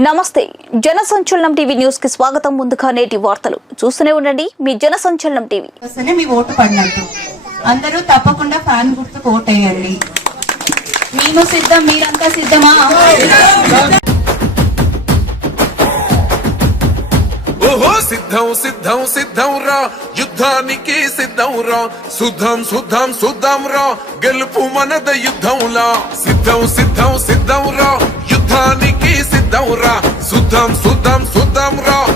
నమస్తే జనసంచలనం టీవీ న్యూస్కి స్వాగతం. ముందుగా నేటి వార్తలు. చూస్తూనే ఉండండి మీ జనసంచలనం టీవీ. మీ ఓటు పడినట్టు. అందరూ తప్పకుండా ఫ్యాన్ గుర్తుకు ఓటేయండి. మేము సిద్ధం మీరంతా సిద్ధమా? ఓహో సిద్ధం సిద్ధం సిద్ధం రా. యుద్ధానికి సిద్ధం రా. శుద్ధం శుద్ధం శుద్ధం రా. గెలుపు మనద యుద్ధంలా సిద్ధం సిద్ధం సిద్ధం రా. యుద్ధానికి సిద్ధం రా. శుద్ధం శుద్ధం శుద్ధం రా.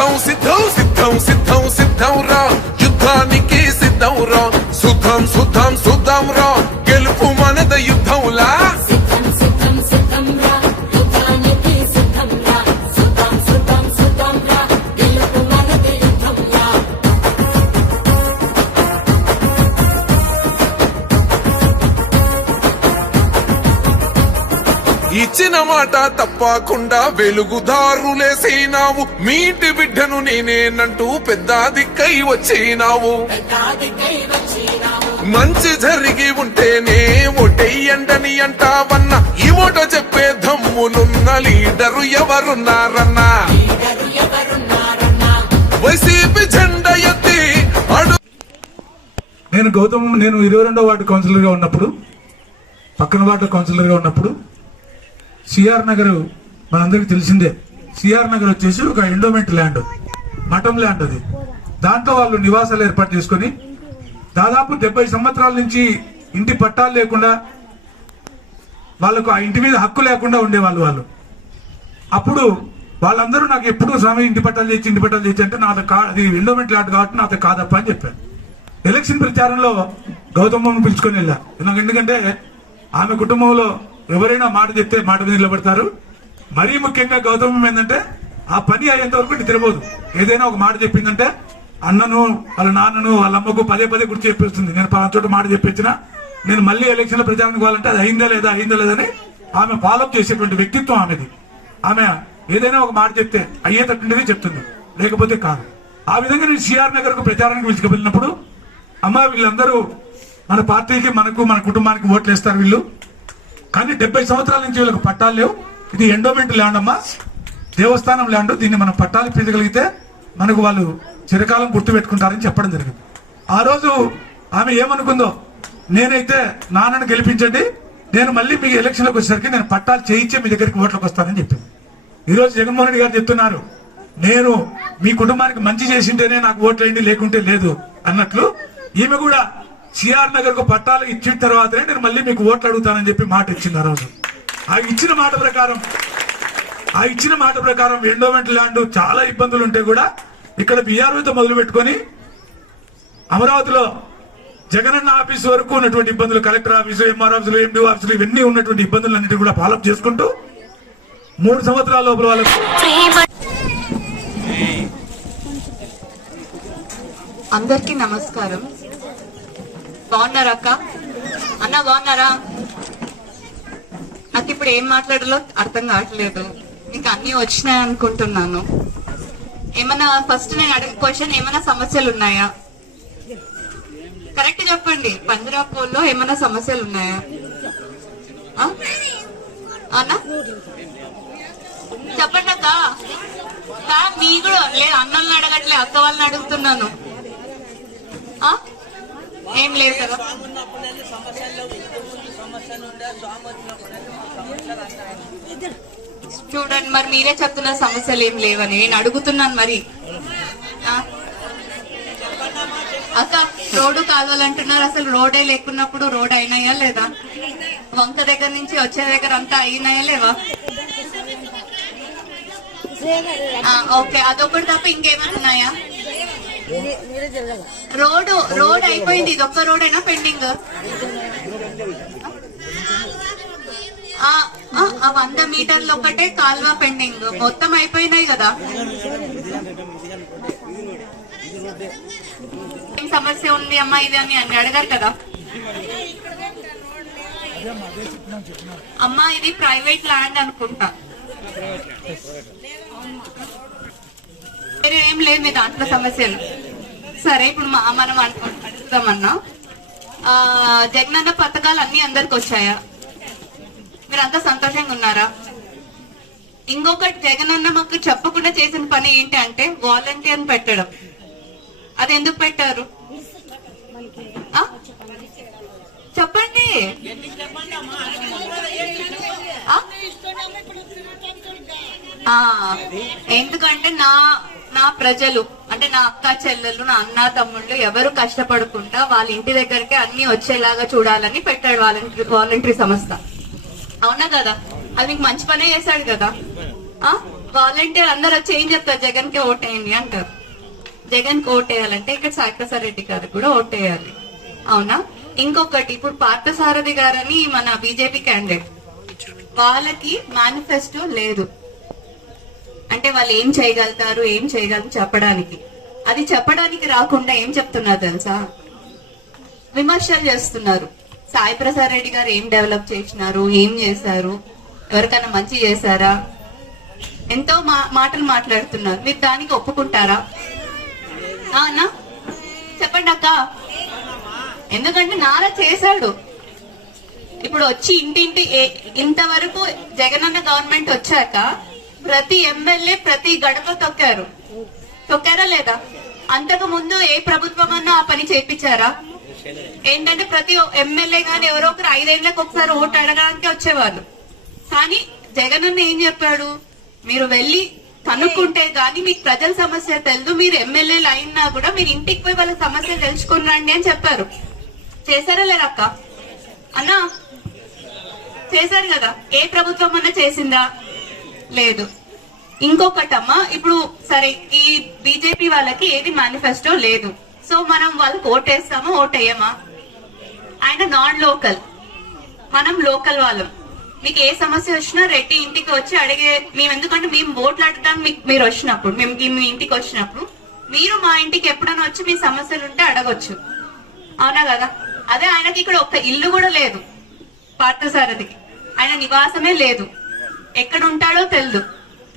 సిద్ధం సిద్ధం సిద్ధం సిద్ధం సిద్ధం సిద్ధం రా యుద్ధానికి ఇచ్చిన మాట తప్పకుండా వెలుగుదారులేసినావు మీ ఇంటి బిడ్డను నేనేనంటూ పెద్ద దిక్కై వచ్చినావు. మంచి జరిగి ఉంటేనే ఓటెయ్యండని అంటావన్నా. ఈ ఓట చెప్పే దమ్ములున్న లీడరు ఎవరున్నారన్నా? వైసీపీ జెండా ఎత్తి నేను గౌతమ్ నేను ఇరవై రెండో వార్డు కౌన్సిలర్గా ఉన్నప్పుడు పక్కన వార్డు కౌన్సిలర్గా ఉన్నప్పుడు సిఆర్ నగర్ మనందరికి తెలిసిందే. సిఆర్ నగర్ వచ్చేసి ఒక ఎండోమెంట్ ల్యాండ్ మఠం ల్యాండ్ అది. దాంట్లో వాళ్ళు నివాసాలు ఏర్పాటు చేసుకొని దాదాపు డెబ్బై సంవత్సరాల నుంచి ఇంటి పట్టాలు లేకుండా వాళ్ళకు ఆ ఇంటి మీద హక్కు లేకుండా ఉండేవాళ్ళు వాళ్ళు. అప్పుడు వాళ్ళందరూ నాకు ఎప్పుడు స్వామి ఇంటి పట్టాలు తెచ్చి ఇంటి పట్టాలు తెచ్చి అంటే నాతో కా అది ఎండోమెంట్ ల్యాండ్ కాబట్టి నాతో కాదప్ప అని చెప్పాను ఎలక్షన్ ప్రచారంలో గౌతమ్మను పిలుచుకొని వెళ్ళా. నాకు ఎందుకంటే ఆమె కుటుంబంలో ఎవరైనా మాట చెప్తే మాట మీద నిలబడతారు. మరీ ముఖ్యంగా గౌతమం ఏంటంటే ఆ పని అయ్యేంత వరకు ఇటు తిరగబోదు. ఏదైనా ఒక మాట చెప్పిందంటే అన్నను వాళ్ళ నాన్నను వాళ్ళ అమ్మకు పదే పదే గుర్తు చెప్పేస్తుంది. నేను పలానా చోట మాట చెప్పించిన నేను మళ్ళీ ఎలక్షన్ల ప్రచారానికి కావాలంటే అది అయిందా లేదా అయిందా లేదని ఆమె ఫాలోఅప్ చేసేటువంటి వ్యక్తిత్వం ఆమెది. ఆమె ఏదైనా ఒక మాట చెప్తే అయ్యేటటువంటిది చెప్తుంది. లేకపోతే కాదు. ఆ విధంగా నేను సిఆర్ నగర్కు ప్రచారానికి పిలుచుకువెళ్ళినప్పుడు అమ్మ వీళ్ళందరూ మన పార్టీకి మనకు మన కుటుంబానికి ఓట్లు వేస్తారు వీళ్ళు. కానీ డెబ్బై సంవత్సరాల నుంచి వీళ్ళకి పట్టాలు లేవు. ఇది ఎండోమెంట్ ల్యాండ్ అమ్మా. దేవస్థానం ల్యాండ్ దీన్ని మనం పట్టాలు ఇప్పించగలిగితే మనకు వాళ్ళు చిరకాలం గుర్తుపెట్టుకుంటారని చెప్పడం జరిగింది. ఆ రోజు ఆమె ఏమనుకుందో నేనైతే నాన్నను గెలిపించండి నేను మళ్ళీ మీ ఎలక్షన్లకు వచ్చేసరికి నేను పట్టాలు చేయించే మీ దగ్గరికి ఓట్లకు వస్తానని చెప్పింది. ఈరోజు జగన్మోహన్ రెడ్డి గారు చెప్తున్నారు నేను మీ కుటుంబానికి మంచి చేసింటేనే నాకు ఓట్లు లేకుంటే లేదు అన్నట్లు ఈమె కూడా సిఆర్ నగర్కు పట్టాలు ఇచ్చిన తర్వాతనే నేను మళ్ళీ మీకు ఓట్లు అడుగుతానని చెప్పి మాట ఇచ్చింది ఆ రోజు. ఆ ఇచ్చిన మాట ప్రకారం ఆ ఇచ్చిన మాట ప్రకారం ఎండోమెంట్ ల్యాండ్ చాలా ఇబ్బందులు ఉంటే కూడా ఇక్కడ బీఆర్ఓతో మొదలు పెట్టుకొని అమరావతిలో జగనన్న ఆఫీస్ వరకు ఉన్నటువంటి ఇబ్బందులు కలెక్టర్ ఆఫీసు ఎంఆర్ ఆఫీసులు ఎండి ఆఫీసులు ఇవన్నీ ఉన్నటువంటి ఇబ్బందులన్నిటి కూడా ఫాలోఅప్ చేసుకుంటూ మూడు సంవత్సరాల లోపల వాళ్ళకు అందరికీ నమస్కారం. బాగున్నారా అక్క? అన్న బాగున్నారా? నాకు ఇప్పుడు ఏం మాట్లాడాలో అర్థం కావట్లేదు. ఇంకా అన్ని వచ్చినాయి అనుకుంటున్నాను. ఏమన్నా ఫస్ట్ నేను అడిగిన క్వశ్చన్ ఏమైనా సమస్యలు ఉన్నాయా? కరెక్ట్ చెప్పండి. పంజరాపూర్లో ఏమైనా సమస్యలు ఉన్నాయా? ఆ? అన్నా? చెప్పండి అక్క. మీ కూడా లేదు అన్నల్ని అడగట్లే అక్క వాళ్ళని అడుగుతున్నాను. ఆ? ఏం లేదు కదా చూడండి మరి మీరే చెప్తున్న సమస్యలు ఏం లేవని. నేను అడుగుతున్నాను మరి. అక్క రోడ్డు కావాలంటున్నారు అసలు రోడే లేకున్నప్పుడు రోడ్ అయినాయా లేదా? వంక దగ్గర నుంచి వచ్చే దగ్గర అంతా అయినాయా లేవా? ఓకే. అదొకటి తప్ప ఇంకేమైనా ఉన్నాయా? రోడ్ అయిపోయింది. ఇది ఒక్క రోడ్ అయినా పెండింగ్? ఆ వంద మీటర్లు ఒకటే కాల్వ పెండింగ్. మొత్తం అయిపోయినాయి కదా. ఏం సమస్య ఉంది అమ్మా ఇది అని అని అడగారు కదా. అమ్మా ఇది ప్రైవేట్ ల్యాండ్ అనుకుంటా. వేరే ఏం లేదు మీ దాంట్లో సమస్యలు. సరే ఇప్పుడు మనం అడుగుతామన్నా జగనన్న పథకాలు అన్ని అందరికి వచ్చాయా? మీరంతా సంతోషంగా ఉన్నారా? ఇంకొకటి జగనన్న మాకు చెప్పకుండా చేసిన పని ఏంటి అంటే వాలంటీర్ పెట్టడం. అది ఎందుకు పెట్టారు? చెప్పండి. ఎందుకంటే నా నా ప్రజలు అంటే నా అక్క చెల్లెలు నా అన్న తమ్ముళ్ళు ఎవరు కష్టపడకుండా వాళ్ళ ఇంటి దగ్గరికి అన్ని వచ్చేలాగా చూడాలని పెట్టాడు వాలంటరీ వాలంటరీ సంస్థ. అవునా కదా? అది మీకు మంచి పనే చేశాడు కదా? ఆ? వాలంటీర్ అందరు వచ్చి ఏం చెప్తారు? జగన్కి ఓటేయండి అంటారు. జగన్కి ఓటేయాలంటే ఇక్కడ సాయిప్రసాద్ రెడ్డి గారికి కూడా ఓటేయాలి. అవునా? ఇంకొకటి ఇప్పుడు పార్థసారథి గారని మన బీజేపీ క్యాండిడేట్. వాళ్ళకి మేనిఫెస్టో లేదు. అంటే వాళ్ళు ఏం చేయగలుగుతారు ఏం చేయగలరు చెప్పడానికి. అది చెప్పడానికి రాకుండా ఏం చెప్తున్నారు తెలుసా? విమర్శలు చేస్తున్నారు. సాయి ప్రసాద్ రెడ్డి గారు ఏం డెవలప్ చేసినారు ఏం చేశారు ఎవరికైనా మంచి చేశారా? ఎంతో మా మాటలు మాట్లాడుతున్నారు. మీరు దానికి ఒప్పుకుంటారా? ఆ, అన్నా చెప్పండి అక్క. ఎందుకంటే నారా చేశాడు. ఇప్పుడు వచ్చి ఇంటింటి ఇంతవరకు జగనన్న గవర్నమెంట్ వచ్చాక ప్రతి ఎమ్మెల్యే ప్రతి గడప తొక్కారు. తొక్కారా లేదా? అంతకు ముందు ఏ ప్రభుత్వం అన్నా ఆ పని చేయించారా? ఏంటంటే ప్రతి ఎమ్మెల్యే గాని ఎవరో ఒకరు ఐదేళ్ళకు ఒకసారి ఓటు అడగడానికి వచ్చేవాళ్ళు. కానీ జగనన్న ఏం చెప్పాడు? మీరు వెళ్ళి కనుక్కుంటే గాని మీకు ప్రజల సమస్య తెలుదు మీరు ఎమ్మెల్యేలు అయినా కూడా మీరు ఇంటికి పోయి వాళ్ళ సమస్య తెలుసుకుని రండి అని చెప్పారు. చేశారా లేదా అక్క? అన్నా చేశారు కదా. ఏ ప్రభుత్వం అన్నా చేసిందా? లేదు. ఇంకొకటమ్మా ఇప్పుడు సరే ఈ బీజేపీ వాళ్ళకి ఏది మేనిఫెస్టో లేదు. సో మనం వాళ్ళకి ఓటేస్తామా ఓటేయమా ఆయన నాన్ లోకల్ మనం లోకల్ వాళ్ళం. మీకు ఏ సమస్య వచ్చినా రెడ్డి ఇంటికి వచ్చి అడిగే మేము ఎందుకంటే మేము ఓట్లు అడగడానికి మీకు మీరు వచ్చినప్పుడు మేము మీ ఇంటికి వచ్చినప్పుడు మీరు మా ఇంటికి ఎప్పుడైనా వచ్చి మీ సమస్యలు ఉంటే అడగొచ్చు. అవునా కదా? అదే ఆయనకి ఇక్కడ ఒక్క ఇల్లు కూడా లేదు. పార్థసారథికి. ఆయన నివాసమే లేదు. ఎక్కడ ఉంటాడో తెలియదు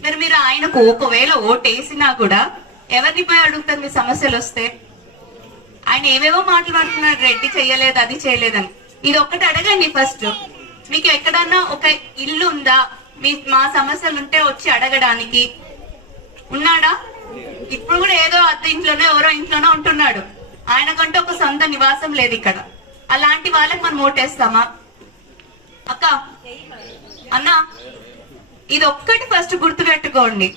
మరి మీరు ఆయనకు ఒకవేళ ఓటేసినా కూడా ఎవరిని పోయి అడుగుతారు మీ సమస్యలు వస్తే? ఆయన ఏవేవో మాట్లాడుతున్నారు రెడ్డి చేయలేదు అది చేయలేదని. ఇది ఒక్కటి అడగండి ఫస్ట్. మీకు ఎక్కడన్నా ఒక ఇల్లు ఉందా? మీ మా సమస్యలు ఉంటే వచ్చి అడగడానికి. ఉన్నాడా? ఇప్పుడు కూడా ఏదో అద్దె ఇంట్లోనే ఎవరో ఇంట్లోనే ఉంటున్నాడు. ఆయనకంటే ఒక సొంత నివాసం లేదు ఇక్కడ. అలాంటి వాళ్ళకి మనం ఓటేస్తామా? అక్క అన్నా ఇది ఒక్కటి ఫస్ట్ గుర్తు పెట్టుకోండి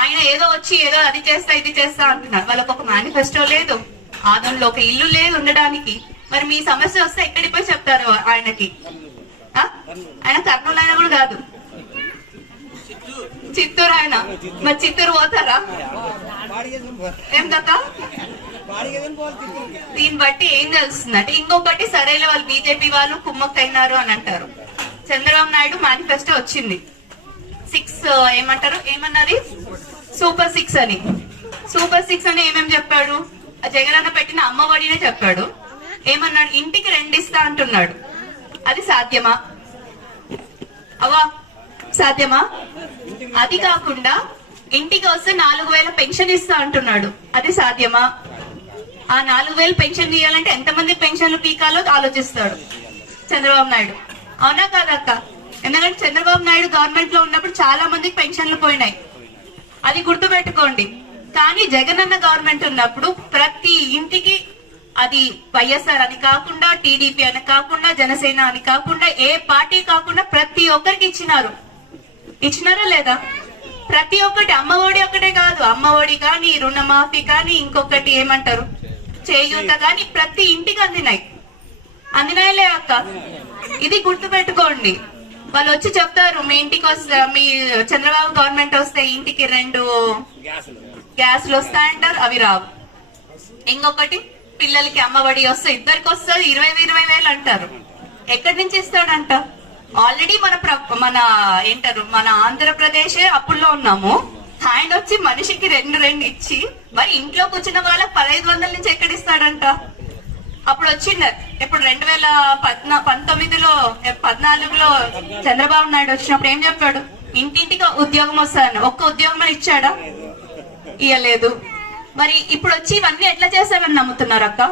ఆయన ఏదో వచ్చి ఏదో అది చేస్తా ఇది చేస్తా అంటున్నారు. వాళ్ళకి ఒక మేనిఫెస్టో లేదు. ఆదంలో ఒక ఇల్లు లేదు ఉండడానికి. మరి మీ సమస్య వస్తే ఎక్కడికి పోయి చెప్తారు ఆయనకి? ఆయన కర్నూలు ఆయన కూడా కాదు. చిత్తూరు ఆయన. మరి చిత్తూరు పోతారా? ఏం కదా దీన్ని బట్టి ఏం తెలుస్తుంది అంటే ఇంకొకటి సరేలే వాళ్ళు బీజేపీ వాళ్ళు కుమ్మక్కైనారు అని అంటారు. చంద్రబాబు నాయుడు మేనిఫెస్టో వచ్చింది. సిక్స్ ఏమంటారు? ఏమన్నది? సూపర్ సిక్స్ అని. సూపర్ సిక్స్ అని ఏమేమి చెప్పాడు? జగన్ జగనన్న పెట్టిన అమ్మఒడినే చెప్పాడు. ఏమన్నాడు? ఇంటికి రెండిస్తా అంటున్నాడు. అది సాధ్యమా? అవా సాధ్యమా? అది కాకుండా ఇంటికి వస్తే నాలుగు వేల పెన్షన్ ఇస్తా అంటున్నాడు. అది సాధ్యమా? ఆ నాలుగు వేలు పెన్షన్ తీయాలంటే ఎంతమంది పెన్షన్లు పీకాలో ఆలోచిస్తాడు చంద్రబాబు నాయుడు. అవునా కాదక్క ఎందుకంటే చంద్రబాబు నాయుడు గవర్నమెంట్లో ఉన్నప్పుడు చాలా మందికి పెన్షన్లు పోయినాయి. అది గుర్తుపెట్టుకోండి. కానీ జగనన్న గవర్నమెంట్ ఉన్నప్పుడు ప్రతి ఇంటికి అది వైఎస్ఆర్ అని కాకుండా టీడీపీ అని కాకుండా జనసేన అని కాకుండా ఏ పార్టీ కాకుండా ప్రతి ఒక్కరికి ఇచ్చినారు. ఇచ్చినారా లేదా? ప్రతి ఒక్కటి అమ్మ ఒడి ఒక్కటే కాదు. అమ్మ ఒడి కానీ రుణమాఫీ కానీ ఇంకొకటి ఏమంటారు? చేయూత కానీ ప్రతి ఇంటికి అందినాయి. అందినాయలే అక్క. ఇది గుర్తు పెట్టుకోండి వాళ్ళు వచ్చి చెప్తారు మీ ఇంటికి వస్తే మీ చంద్రబాబు గవర్నమెంట్ వస్తే ఇంటికి రెండు గ్యాస్లు వస్తాయంటారు అవి రావు. ఇంకొకటి పిల్లలకి అమ్మఒడి వస్తే ఇద్దరికి వస్తుంది ఇరవై ఇరవై వేలు అంటారు. ఎక్కడి నుంచి ఇస్తాడంట? ఆల్రెడీ మన ప్ర- మన ఏంటారు మన ఆంధ్రప్రదేశ్ అప్పుల్లో ఉన్నాము. ఆయన వచ్చి మనిషికి రెండు రెండు ఇచ్చి మరి ఇంట్లో కూర్చున్న వాళ్ళకి పదహైదు వందల నుంచి ఎక్కడ ఇస్తాడంట? అప్పుడు వచ్చింది ఇప్పుడు రెండు వేల పద్నా పంతొమ్మిదిలో పద్నాలుగులో చంద్రబాబు నాయుడు వచ్చినప్పుడు ఏం చెప్పాడు? ఇంటింటికి ఉద్యోగం వస్తాను ఒక్క ఉద్యోగం ఇచ్చాడా? ఇయ్యలేదు. మరి ఇప్పుడు వచ్చి ఇవన్నీ ఎట్లా చేశామని నమ్ముతున్నారు అక్క?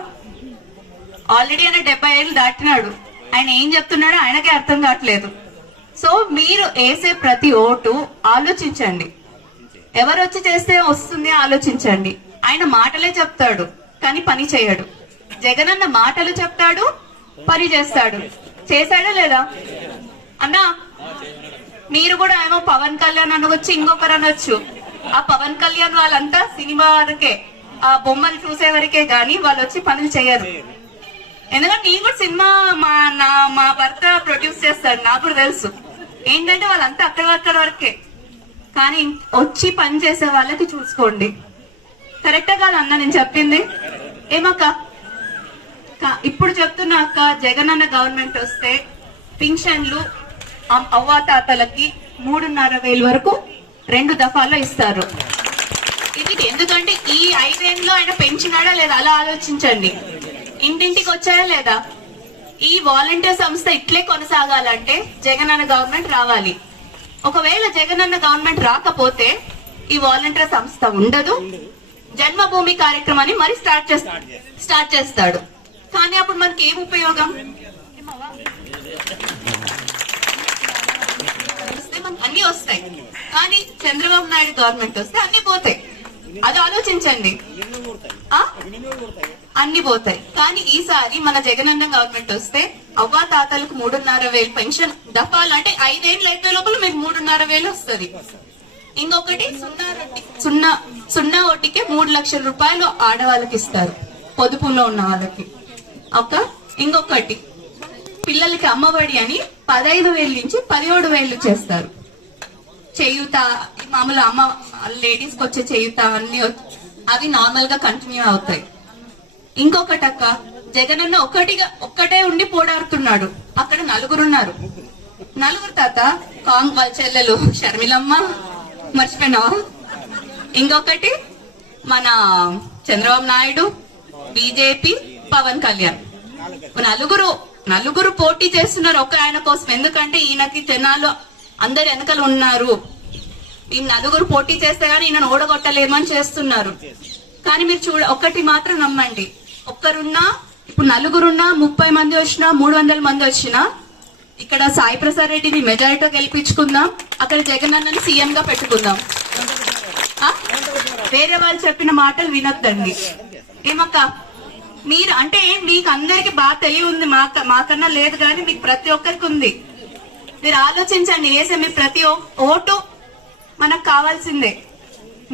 ఆల్రెడీ ఆయన డెబ్బై ఏళ్ళు దాటినాడు. ఆయన ఏం చెప్తున్నాడో ఆయనకే అర్థం కావట్లేదు. సో మీరు వేసే ప్రతి ఓటు ఆలోచించండి. ఎవరు వచ్చి చేస్తే వస్తుంది ఆలోచించండి. ఆయన మాటలే చెప్తాడు కానీ పని చేయడు. జగనన్న మాటలు చెప్తాడు పని చేస్తాడు. చేశాడా లేదా? అన్నా మీరు కూడా ఏమో పవన్ కళ్యాణ్ అనవచ్చు ఇంకొకరు అనొచ్చు. ఆ పవన్ కళ్యాణ్ వాళ్ళంతా సినిమా వరకే ఆ బొమ్మలు చూసే వరకే గాని వాళ్ళు వచ్చి పనులు చేయరు. ఎందుకంటే నేను కూడా సినిమా మా నా మా భర్త ప్రొడ్యూస్ చేస్తాడు నాకు కూడా తెలుసు. ఏంటంటే వాళ్ళంతా అక్కడ అక్కడ వరకే. కానీ వచ్చి పని చేసే వాళ్ళకి చూసుకోండి. కరెక్టా కాదు అన్న నేను చెప్పింది. ఏమక్క? ఇప్పుడు చెప్తున్న అక్క జగనన్న గవర్నమెంట్ వస్తే పింఛన్లు అమ్- అవ్వాతాతలకి మూడున్నర వేలు వరకు రెండు దఫాల్లో ఇస్తారు. ఇది ఎందుకంటే ఈ ఐదేళ్ళలో ఆయన పెంచినాడా లేదా? అలా ఆలోచించండి. ఇంటింటికి వచ్చాయా లేదా? ఈ వాలంటీర్ సంస్థ ఇట్లే కొనసాగాలంటే జగనన్న గవర్నమెంట్ రావాలి. ఒకవేళ జగనన్న గవర్నమెంట్ రాకపోతే ఈ వాలంటీర్ సంస్థ ఉండదు. జన్మభూమి కార్యక్రమాన్ని మరి స్టార్ట్ చేస్తాడు స్టార్ట్ చేస్తాడు. కానీ అప్పుడు మనకి ఏం ఉపయోగం? వస్తే మనకి అన్ని వస్తాయి. కానీ చంద్రబాబు నాయుడు గవర్నమెంట్ వస్తే అన్ని పోతాయి. అది ఆలోచించండి. అన్ని పోతాయి. కానీ ఈసారి మన జగనన్న గవర్నమెంట్ వస్తే అవ్వా తాతలకు మూడున్నర వేలు పెన్షన్ దఫాలు ఐదేళ్ళు అయితే లోపల మీకు మూడున్నర వేలు వస్తుంది. ఇంకొకటి సున్నా సున్నా సున్నా ఒకటికే మూడు లక్షల రూపాయలు ఆడవాళ్ళకి ఇస్తారు. పొదుపులో ఉన్న వాళ్ళకి. ఒక ఇంకొకటి. పిల్లలకి అమ్మఒడి అని పదహైదు వేలు నుంచి పదిహేడు వేలు చేస్తారు. చేయుత మామూలు అమ్మ లేడీస్కి వచ్చే చేయుత అన్ని అవి నార్మల్గా కంటిన్యూ అవుతాయి. ఇంకొకటి అక్క జగనన్న ఒకటిగా ఒక్కటే ఉండి పోడాడుతున్నాడు అక్కడ నలుగురు ఉన్నారు నలుగురు తాత కాంగ్ వాళ్ళ చెల్లెలు షర్మిలమ్మ మర్చిపోయినావా? ఇంకొకటి మన చంద్రబాబు నాయుడు బీజేపీ పవన్ కళ్యాణ్. నలుగురు నలుగురు పోటీ చేస్తున్నారు ఒక ఆయన కోసం. ఎందుకంటే ఈయనకి జనాలు అందరు వెనకలు ఉన్నారు. ఈ నలుగురు పోటీ చేస్తే గానీ ఈయన ఓడగొట్టలేమని అని చేస్తున్నారు. కానీ మీరు చూడ ఒక్కటి మాత్రం నమ్మండి. ఒక్కరున్నా ఇప్పుడు నలుగురున్నా ముప్పై మంది వచ్చినా మూడు వందల మంది వచ్చినా ఇక్కడ సాయి ప్రసాద్ రెడ్డిని మెజారిటీ గెలిపించుకుందాం. అక్కడ జగన్ అన్నని సీఎం గా పెట్టుకుందాం. వేరే వాళ్ళు చెప్పిన మాటలు వినొద్దండి. ఏమక్క? మీరు అంటే మీకు అందరికి బాగా తెలివి ఉంది మాక మాకన్నా లేదు కానీ మీకు ప్రతి ఒక్కరికి ఉంది. మీరు ఆలోచించండి వేసే మీ ప్రతి ఓటు మనకు కావాల్సిందే.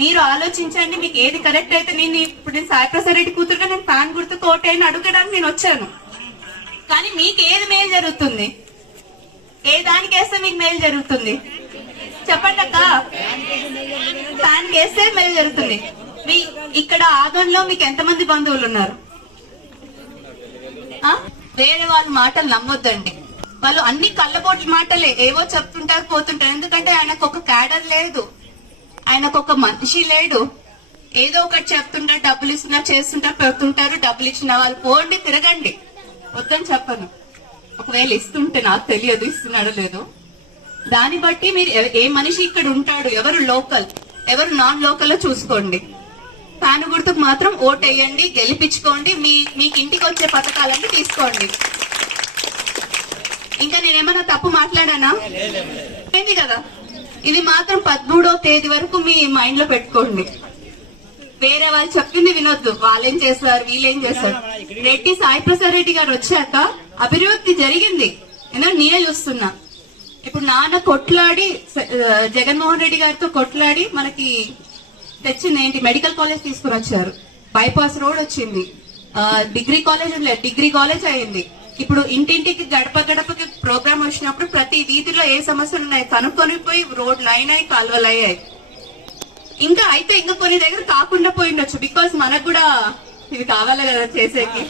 మీరు ఆలోచించండి మీకు ఏది కరెక్ట్ అయితే నేను ఇప్పుడు నేను సాయిప్రసాద్ రెడ్డి కూతురుగా నేను ఫ్యాన్ గుర్తుకు కోటైన అయిన అడగడానికి నేను వచ్చాను. కానీ మీకు ఏది మేలు జరుగుతుంది? ఏ దానికి వేస్తే మీకు మేలు జరుగుతుంది? చెప్పండి అక్క. ఫ్యాన్ వేస్తే మేలు జరుగుతుంది. మీ ఇక్కడ ఆగంలో మీకు ఎంతమంది బంధువులు ఉన్నారు? వేరే వాళ్ళ మాటలు నమ్మొద్దండి. వాళ్ళు అన్ని కళ్ళబోట్ల మాటలే. ఏవో చెప్తుంటారు పోతుంటారు. ఎందుకంటే ఆయనకు ఒక క్యాడర్ లేదు. ఆయనకు ఒక మనిషి లేడు. ఏదో ఒకటి చెప్తుంటారు డబ్బులు ఇస్తున్నారు చేస్తుంటారు పెడుతుంటారు డబ్బులు ఇచ్చిన వాళ్ళు పోండి తిరగండి. వద్దని చెప్పను. ఒకవేళ ఇస్తుంటే నాకు తెలియదు ఇస్తున్నాడో లేదో. దాన్ని బట్టి మీరు ఏ మనిషి ఇక్కడ ఉంటాడు? ఎవరు లోకల్? ఎవరు నాన్ లోకల్ చూసుకోండి. ఫ్యాన్ గుర్తుకు మాత్రం ఓట్ వేయండి గెలిపించుకోండి మీ మీకు ఇంటికి వచ్చే పథకాలన్నీ తీసుకోండి. ఇంకా నేనేమన్నా తప్పు మాట్లాడానా? ఏంది కదా? ఇది మాత్రం పదమూడో తేదీ వరకు మీ మైండ్లో పెట్టుకోండి. వేరే వాళ్ళు చెప్పింది వినొద్దు. వాళ్ళేం చేస్తారు వీళ్ళేం చేస్తారు? రెడ్డి సాయి ప్రసాద్ రెడ్డి గారు వచ్చాక అభివృద్ధి జరిగింది. ఎందుకంటే నేనే చూస్తున్నా. ఇప్పుడు నాన్న కొట్లాడి జగన్మోహన్ రెడ్డి గారితో కొట్లాడి మనకి తెచ్చింది ఏంటి? మెడికల్ కాలేజ్ తీసుకుని వచ్చారు బైపాస్ రోడ్ వచ్చింది డిగ్రీ కాలేజ్ లేదు. డిగ్రీ కాలేజ్ అయింది. ఇప్పుడు ఇంటింటికి గడప గడపకి ప్రోగ్రామ్ వచ్చినప్పుడు ప్రతి వీధిలో ఏ సమస్యలు ఉన్నాయి? కనుక్కొని పోయి రోడ్డు లైన్ అయ్యి కాలువలు అయ్యాయి ఇంకా అయితే ఇంకా కొన్ని దగ్గర కాకుండా పోయి ఉండొచ్చు. బికాస్ మనకు కూడా ఇవి కావాలి కదా చేసేకి.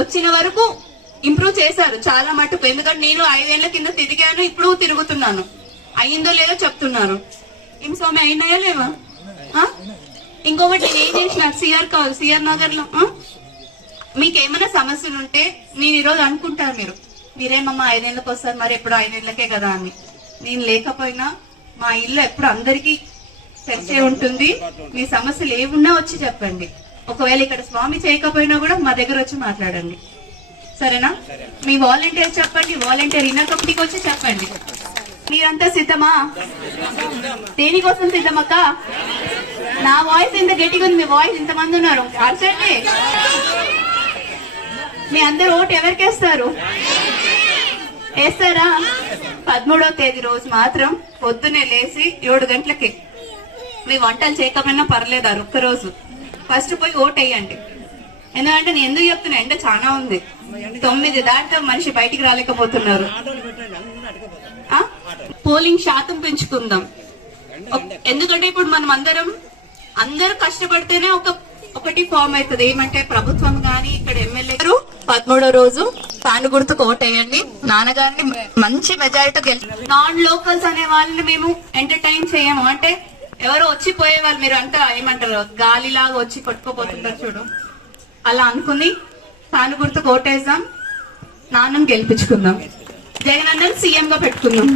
వచ్చిన వరకు ఇంప్రూవ్ చేశారు. చాలా మటుకు. ఎందుకంటే నేను ఐదేళ్ళ కింద తిరిగాను ఇప్పుడు తిరుగుతున్నాను. అయ్యిందో లేదో చెప్తున్నారు. ఏం స్వామి అయినాయా లేవా? ఇంకొకటి నేను ఏం చేసిన? సిఆర్ కాదు సిఆర్ నగర్లో మీకు ఏమైనా సమస్యలు ఉంటే నేను ఈరోజు అనుకుంటారు మీరు. మీరేమమ్మా ఐదేళ్ళకి వస్తారు మరి ఎప్పుడు ఐదేళ్ళకే కదా అని. నేను లేకపోయినా మా ఇల్లు ఎప్పుడు అందరికీ తెరిచే ఉంటుంది. మీ సమస్యలు ఏమున్నా వచ్చి చెప్పండి. ఒకవేళ ఇక్కడ స్వామి చేయకపోయినా కూడా మా దగ్గర వచ్చి మాట్లాడండి. సరేనా? మీ వాలంటీర్ చెప్పండి వాలంటీర్ ఇన్నర్ కమిటీకి వచ్చి చెప్పండి. మీరంతా సిద్ధమా? దేనికోసం సిద్ధమక్క? నా వాయిస్ ఇంత గట్టిగా ఉంది మీ వాయిస్ ఇంతమంది ఉన్నారు. అర్చండి మీ అందరు ఓటు ఎవరికి వేస్తారు? వేస్తారా? పదమూడవ తేదీ రోజు మాత్రం పొద్దునే లేచి ఏడు గంటలకి మీ వంటలు చేయకపోయినా పర్లేదు ఆ ఒక్క రోజు. ఫస్ట్ పోయి ఓట్ వేయండి. ఎందుకంటే నేను ఎందుకు చెప్తున్నా ఎండ చాలా ఉంది. తొమ్మిది దాటితే మనిషి బయటికి రాలేకపోతున్నారు. పోలింగ్ శాతం పెంచుకుందాం. ఎందుకంటే ఇప్పుడు మనం అందరం అందరూ కష్టపడితేనే ఒక ఒకటి ఫామ్ అవుతుంది. ఏమంటే ప్రభుత్వం గాని ఇక్కడ ఎమ్మెల్యే గారు పదమూడో రోజు ఫ్యాన్ గుర్తుకు ఓటేయండి. నాన్నగారిని మంచి మెజారిటీ గెలిచి నాన్ లోకల్స్ అనే వాళ్ళని మేము ఎంటర్టైన్ చేయము. అంటే ఎవరో వచ్చి పోయేవాళ్ళు మీరు అంతా ఏమంటారు? గాలిలాగా వచ్చి కొట్టుకోపోతుంటారు చూడు. అలా అనుకుని ఫ్యాన్ గుర్తుకు ఓటేద్దాం. నాన్నం గెలిపించుకుందాం. జగన్ అన్నని సీఎం గా పెట్టుకుందాం.